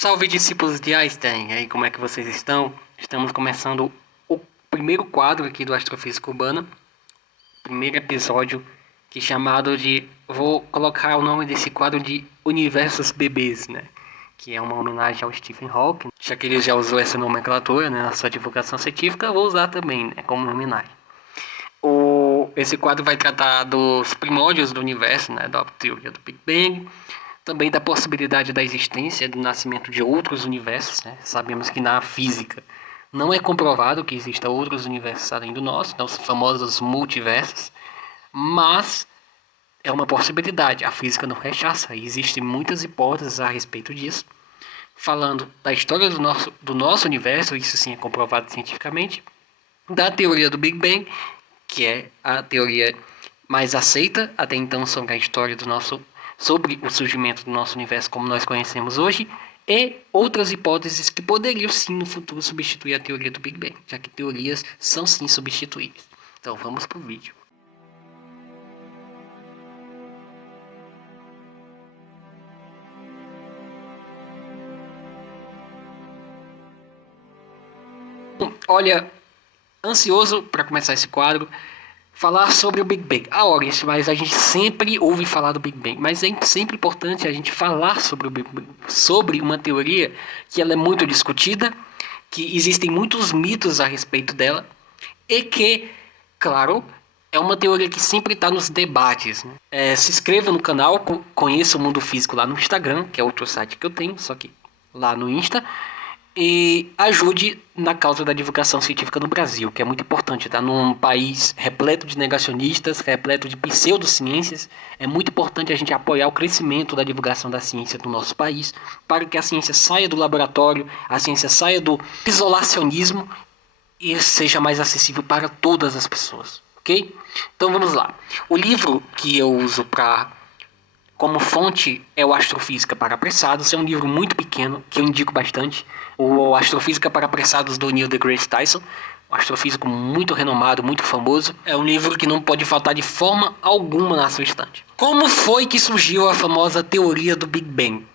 Salve, discípulos de Einstein! E aí, como é que vocês estão? Estamos começando o primeiro quadro aqui do Astrofísica Urbana. Primeiro episódio, que é chamado de... Vou colocar o nome desse quadro de Universos Bebês, né? Que é uma homenagem ao Stephen Hawking. Já que ele já usou essa nomenclatura, né, na sua divulgação científica, eu vou usar também, né, como homenagem. Esse quadro vai tratar dos primórdios do universo, né, da teoria do Big Bang, também da possibilidade da existência do nascimento de outros universos, né? Sabemos que na física não é comprovado que existam outros universos além do nosso, então os famosos multiversos, mas é uma possibilidade, a física não rechaça, e existem muitas hipóteses a respeito disso. Falando da história do nosso universo, isso sim é comprovado cientificamente, da teoria do Big Bang, que é a teoria mais aceita até então sobre a história sobre o surgimento do nosso universo como nós conhecemos hoje, e outras hipóteses que poderiam sim no futuro substituir a teoria do Big Bang, já que teorias são sim substituíveis. Então vamos para o vídeo. Olha, ansioso para começar esse quadro, falar sobre o Big Bang. Mas a gente sempre ouve falar do Big Bang, mas é sempre importante a gente falar sobre o Big Bang, sobre uma teoria que ela é muito discutida, que existem muitos mitos a respeito dela, e que, claro, é uma teoria que sempre está nos debates, né? Se inscreva no canal, conheça o Mundo Físico lá no Instagram, que é outro site que eu tenho, só que lá no Insta, e ajude na causa da divulgação científica no Brasil, que é muito importante, tá? Num país repleto de negacionistas, repleto de pseudociências, é muito importante a gente apoiar o crescimento da divulgação da ciência no nosso país, para que a ciência saia do laboratório, a ciência saia do isolacionismo e seja mais acessível para todas as pessoas, ok? Então vamos lá. O livro que eu uso como fonte é o Astrofísica para Apressados. É um livro muito pequeno, que eu indico bastante. O Astrofísica para Apressados, do Neil deGrasse Tyson. Um astrofísico muito renomado, muito famoso. É um livro que não pode faltar de forma alguma na sua estante. Como foi que surgiu a famosa teoria do Big Bang?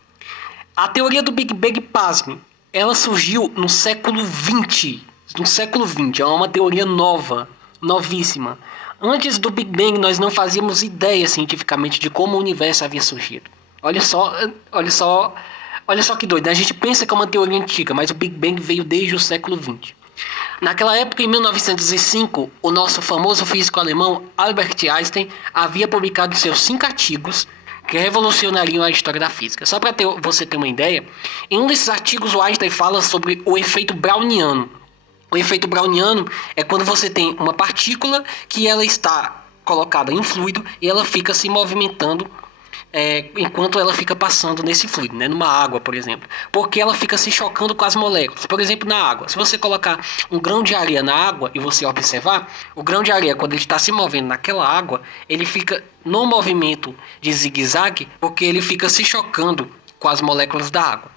A teoria do Big Bang, pasme, ela surgiu no século XX. No século XX, é uma teoria nova, novíssima. Antes do Big Bang, nós não fazíamos ideia cientificamente de como o universo havia surgido. Olha só que doido. A gente pensa que é uma teoria antiga, mas o Big Bang veio desde o século XX. Naquela época, em 1905, o nosso famoso físico alemão Albert Einstein havia publicado seus 5 artigos que revolucionariam a história da física. Só para você ter uma ideia, em um desses artigos o Einstein fala sobre o efeito browniano. O efeito browniano é quando você tem uma partícula que ela está colocada em um fluido e ela fica se movimentando enquanto ela fica passando nesse fluido, né? Numa água, por exemplo. Porque ela fica se chocando com as moléculas. Por exemplo, na água. Se você colocar um grão de areia na água e você observar, o grão de areia, quando ele está se movendo naquela água, ele fica no movimento de zigue-zague porque ele fica se chocando com as moléculas da água.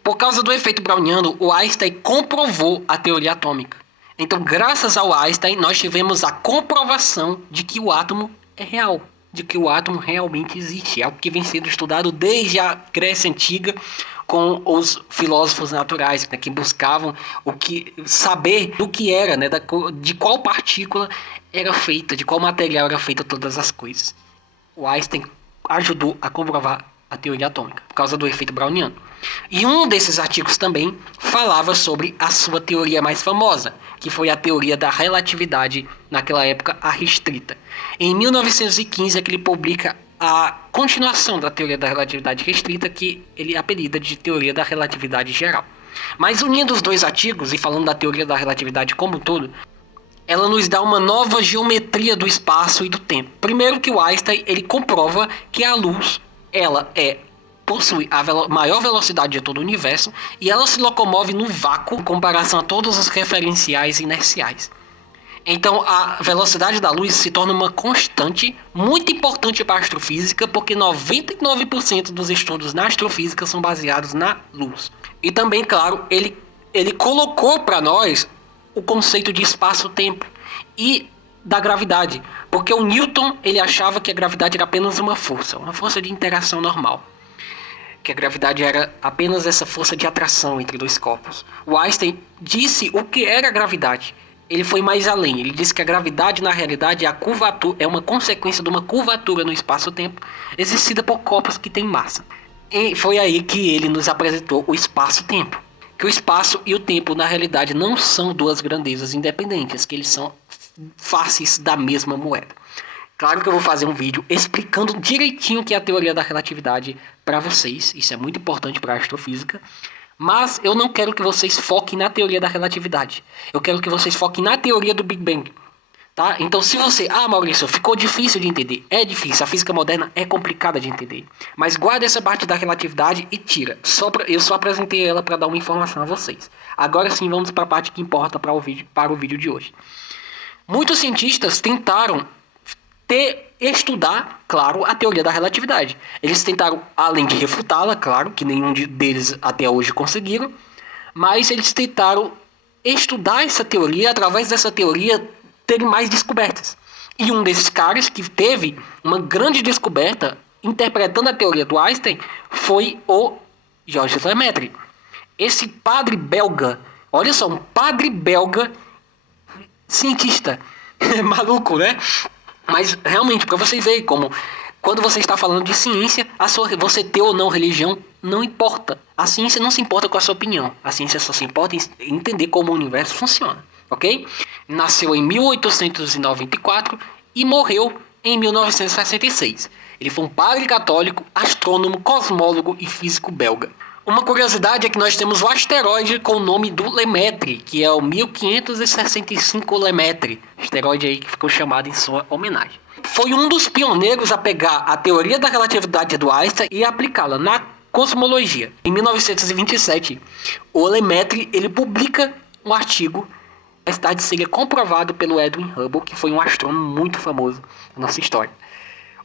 Por causa do efeito browniano, o Einstein comprovou a teoria atômica. Então, graças ao Einstein, nós tivemos a comprovação de que o átomo é real, de que o átomo realmente existe. É algo que vem sendo estudado desde a Grécia Antiga com os filósofos naturais, né, que buscavam saber do que era, né, de qual partícula era feita, de qual material era feita todas as coisas. O Einstein ajudou a comprovar a teoria atômica, por causa do efeito browniano. E um desses artigos também falava sobre a sua teoria mais famosa, que foi a teoria da relatividade, naquela época a restrita. Em 1915 é que ele publica a continuação da teoria da relatividade restrita, que ele apelida de teoria da relatividade geral. Mas unindo os dois artigos e falando da teoria da relatividade como um todo, ela nos dá uma nova geometria do espaço e do tempo. Primeiro que o Einstein ele comprova que a luz ela possui a maior velocidade de todo o universo e ela se locomove no vácuo em comparação a todos os referenciais inerciais. Então a velocidade da luz se torna uma constante muito importante para a astrofísica, porque 99% dos estudos na astrofísica são baseados na luz. E também, claro, ele colocou para nós o conceito de espaço-tempo e da gravidade, porque o Newton ele achava que a gravidade era apenas uma força de interação normal. que a gravidade era apenas essa força de atração entre dois corpos. O Einstein disse o que era a gravidade. Ele foi mais além. Ele disse que a gravidade, na realidade, é uma consequência de uma curvatura no espaço-tempo exercida por corpos que têm massa. E foi aí que ele nos apresentou o espaço-tempo. Que o espaço e o tempo, na realidade, não são duas grandezas independentes, que eles são faces da mesma moeda. Claro que eu vou fazer um vídeo explicando direitinho o que é a teoria da relatividade para vocês. Isso é muito importante para a astrofísica. Mas eu não quero que vocês foquem na teoria da relatividade. Eu quero que vocês foquem na teoria do Big Bang. Tá? Então se você... Maurício, ficou difícil de entender. É difícil, a física moderna é complicada de entender. Mas guarda essa parte da relatividade e tira. Eu só apresentei ela para dar uma informação a vocês. Agora sim vamos para a parte que importa para o vídeo de hoje. Muitos cientistas tentaram estudar, claro, a teoria da relatividade. Eles tentaram, além de refutá-la, claro, que nenhum deles até hoje conseguiram, mas eles tentaram estudar essa teoria, através dessa teoria, terem mais descobertas. E um desses caras que teve uma grande descoberta, interpretando a teoria do Einstein, foi o Georges Lemaitre. Esse padre belga, olha só, um padre belga cientista. Maluco, né? Mas realmente, para você ver como quando você está falando de ciência, você ter ou não religião não importa. A ciência não se importa com a sua opinião. A ciência só se importa em entender como o universo funciona, ok? Nasceu em 1894 e morreu em 1966. Ele foi um padre católico, astrônomo, cosmólogo e físico belga. Uma curiosidade é que nós temos o asteroide com o nome do Lemaitre, que é o 1565 Lemaitre, asteroide aí que ficou chamado em sua homenagem. Foi um dos pioneiros a pegar a teoria da relatividade do Einstein e aplicá-la na cosmologia. Em 1927, o Lemaitre ele publica um artigo, mais tarde seria comprovado pelo Edwin Hubble, que foi um astrônomo muito famoso na nossa história.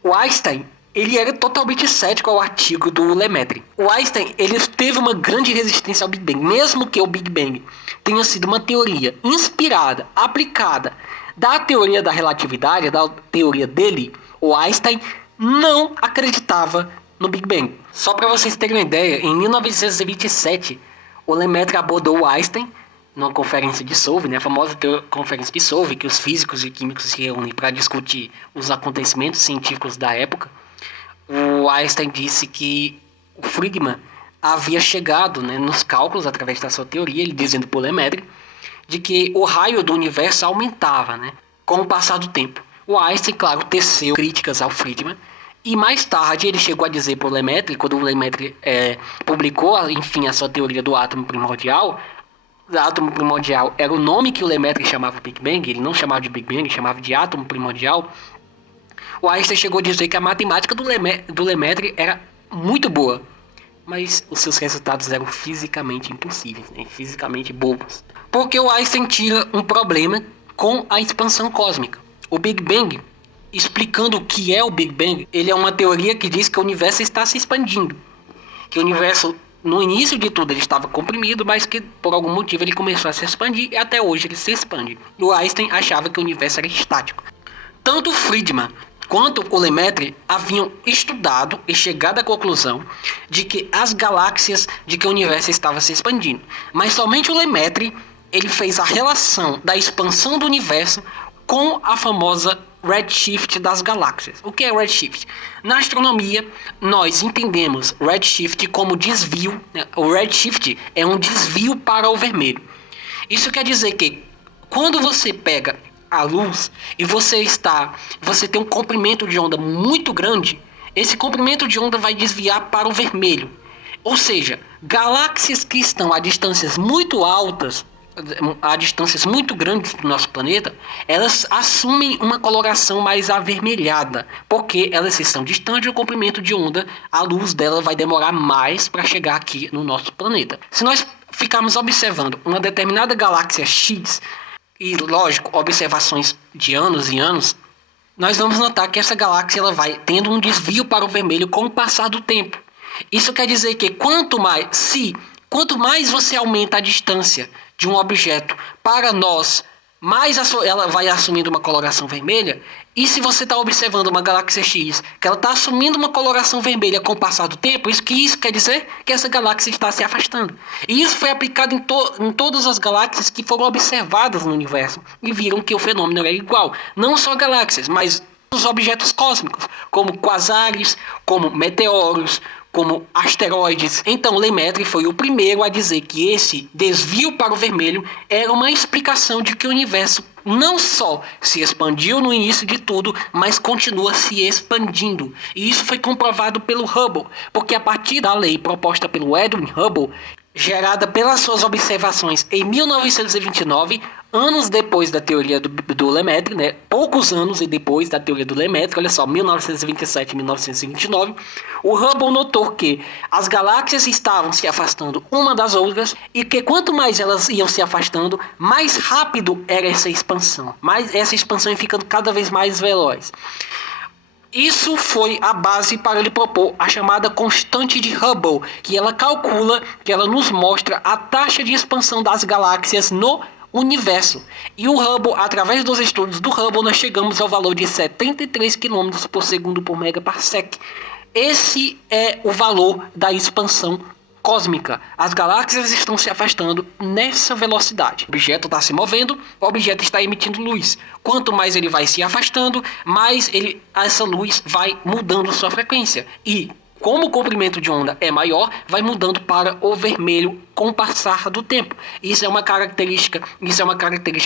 O Einstein ele era totalmente cético ao artigo do Lemaitre. O Einstein ele teve uma grande resistência ao Big Bang, mesmo que o Big Bang tenha sido uma teoria inspirada, aplicada da teoria da relatividade, da teoria dele. O Einstein não acreditava no Big Bang. Só para vocês terem uma ideia, em 1927, o Lemaitre abordou o Einstein numa conferência de Solvay, né, a famosa conferência de Solvay, que os físicos e químicos se reúnem para discutir os acontecimentos científicos da época. O Einstein disse que o Friedman havia chegado, né, nos cálculos, através da sua teoria, ele dizendo por Lemaitre, de que o raio do universo aumentava, né, com o passar do tempo. O Einstein, claro, teceu críticas ao Friedman, e mais tarde ele chegou a dizer por Lemaitre, quando o Lemaitre publicou, enfim, a sua teoria do átomo primordial. O átomo primordial era o nome que o Lemaitre chamava de Big Bang, ele não chamava de Big Bang, ele chamava de átomo primordial. O Einstein chegou a dizer que a matemática do Lemaitre era muito boa, mas os seus resultados eram fisicamente impossíveis, né? Fisicamente bobos. Porque o Einstein tinha um problema com a expansão cósmica. O Big Bang, explicando o que é o Big Bang, ele é uma teoria que diz que o universo está se expandindo. Que o universo, no início de tudo, ele estava comprimido, mas que por algum motivo ele começou a se expandir e até hoje ele se expande. O Einstein achava que o universo era estático. Tanto o Friedman quanto o Lemaitre haviam estudado e chegado à conclusão de que as galáxias, de que o universo estava se expandindo. Mas somente o Lemaitre ele fez a relação da expansão do universo com a famosa redshift das galáxias. O que é redshift? Na astronomia, nós entendemos redshift como desvio, né? O redshift é um desvio para o vermelho. Isso quer dizer que quando você pega a luz e você tem um comprimento de onda muito grande, esse comprimento de onda vai desviar para o vermelho. Ou seja, galáxias que estão a distâncias muito altas, a distâncias muito grandes do nosso planeta, elas assumem uma coloração mais avermelhada, porque elas estão distantes do comprimento de onda, a luz dela vai demorar mais para chegar aqui no nosso planeta. Se nós ficarmos observando uma determinada galáxia X, e lógico, observações de anos e anos, nós vamos notar que essa galáxia ela vai tendo um desvio para o vermelho com o passar do tempo. Isso quer dizer que quanto mais você aumenta a distância de um objeto para nós, mais ela vai assumindo uma coloração vermelha, E se você está observando uma galáxia X, que ela está assumindo uma coloração vermelha com o passar do tempo, isso quer dizer que essa galáxia está se afastando. E isso foi aplicado em todas as galáxias que foram observadas no universo e viram que o fenômeno era igual. Não só galáxias, mas os objetos cósmicos, como quasares, como meteoros, como asteroides. Então Lemaitre foi o primeiro a dizer que esse desvio para o vermelho era uma explicação de que o universo não só se expandiu no início de tudo, mas continua se expandindo. E isso foi comprovado pelo Hubble, porque a partir da lei proposta pelo Edwin Hubble, gerada pelas suas observações em 1929, anos depois da teoria do Lemaitre, né? Poucos anos depois da teoria do Lemaitre, olha só, 1927 e 1929, o Hubble notou que as galáxias estavam se afastando uma das outras e que quanto mais elas iam se afastando, mais rápido era essa expansão, mais essa expansão ia ficando cada vez mais veloz. Isso foi a base para ele propor a chamada constante de Hubble, que ela calcula, que ela nos mostra a taxa de expansão das galáxias no universo. E o Hubble, através dos estudos do Hubble, nós chegamos ao valor de 73 km por segundo por megaparsec. Esse é o valor da expansão cósmica. As galáxias estão se afastando nessa velocidade. O objeto está se movendo, o objeto está emitindo luz. Quanto mais ele vai se afastando, mais essa luz vai mudando sua frequência. E como o comprimento de onda é maior, vai mudando para o vermelho com o passar do tempo. Isso é uma característica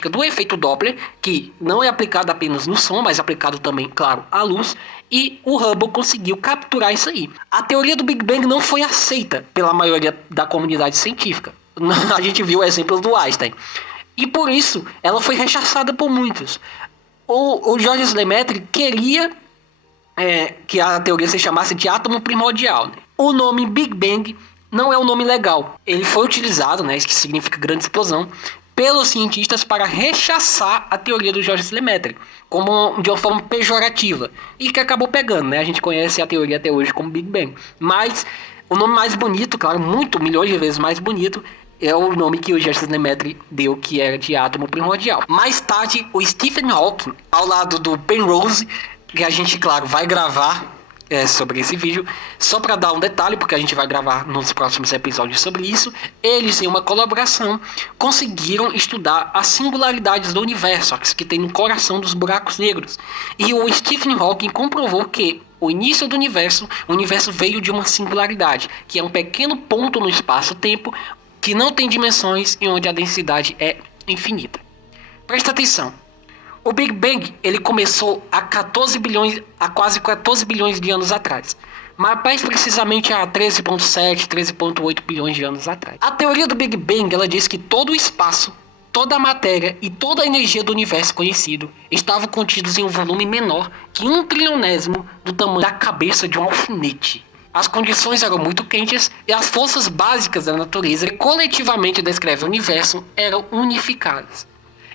do efeito Doppler, que não é aplicado apenas no som, mas aplicado também, claro, à luz. E o Hubble conseguiu capturar isso aí. A teoria do Big Bang não foi aceita pela maioria da comunidade científica. A gente viu exemplos do Einstein. E por isso, ela foi rechaçada por muitos. O Georges Lemaitre queria que a teoria se chamasse de átomo primordial. Né? O nome Big Bang não é um nome legal. Ele foi utilizado, né, que significa grande explosão, pelos cientistas para rechaçar a teoria do Georges Lemaitre, de uma forma pejorativa, e que acabou pegando, né? A gente conhece a teoria até hoje como Big Bang. Mas o nome mais bonito, claro, milhões de vezes mais bonito, é o nome que o Georges Lemaitre deu, que era de átomo primordial. Mais tarde, o Stephen Hawking, ao lado do Penrose, que a gente, claro, vai gravar sobre esse vídeo, só para dar um detalhe, porque a gente vai gravar nos próximos episódios sobre isso, eles em uma colaboração conseguiram estudar as singularidades do universo, que tem no coração dos buracos negros. E o Stephen Hawking comprovou que o início do universo, o universo veio de uma singularidade, que é um pequeno ponto no espaço-tempo que não tem dimensões e onde a densidade é infinita. Presta atenção. O Big Bang ele começou há quase 14 bilhões de anos atrás, mas mais precisamente há 13,7, 13,8 bilhões de anos atrás. A teoria do Big Bang ela diz que todo o espaço, toda a matéria e toda a energia do universo conhecido estavam contidos em um volume menor que 1/trillionésimo do tamanho da cabeça de um alfinete. As condições eram muito quentes e as forças básicas da natureza que coletivamente descrevem o universo eram unificadas.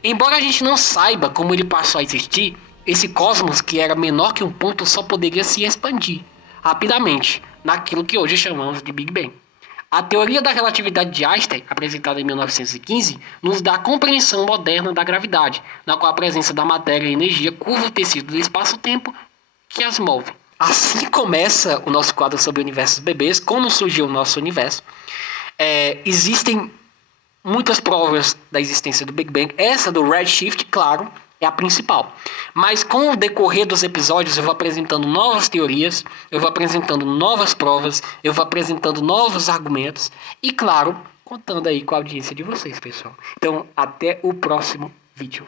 Embora a gente não saiba como ele passou a existir, esse cosmos que era menor que um ponto só poderia se expandir rapidamente naquilo que hoje chamamos de Big Bang. A teoria da relatividade de Einstein, apresentada em 1915, nos dá a compreensão moderna da gravidade, na qual a presença da matéria e energia curva o tecido do espaço-tempo que as move. Assim começa o nosso quadro sobre universos bebês, como surgiu o nosso universo. Existem muitas provas da existência do Big Bang. Essa do Redshift, claro, é a principal. Mas com o decorrer dos episódios eu vou apresentando novas teorias, eu vou apresentando novas provas, eu vou apresentando novos argumentos e, claro, contando aí com a audiência de vocês, pessoal. Então, até o próximo vídeo.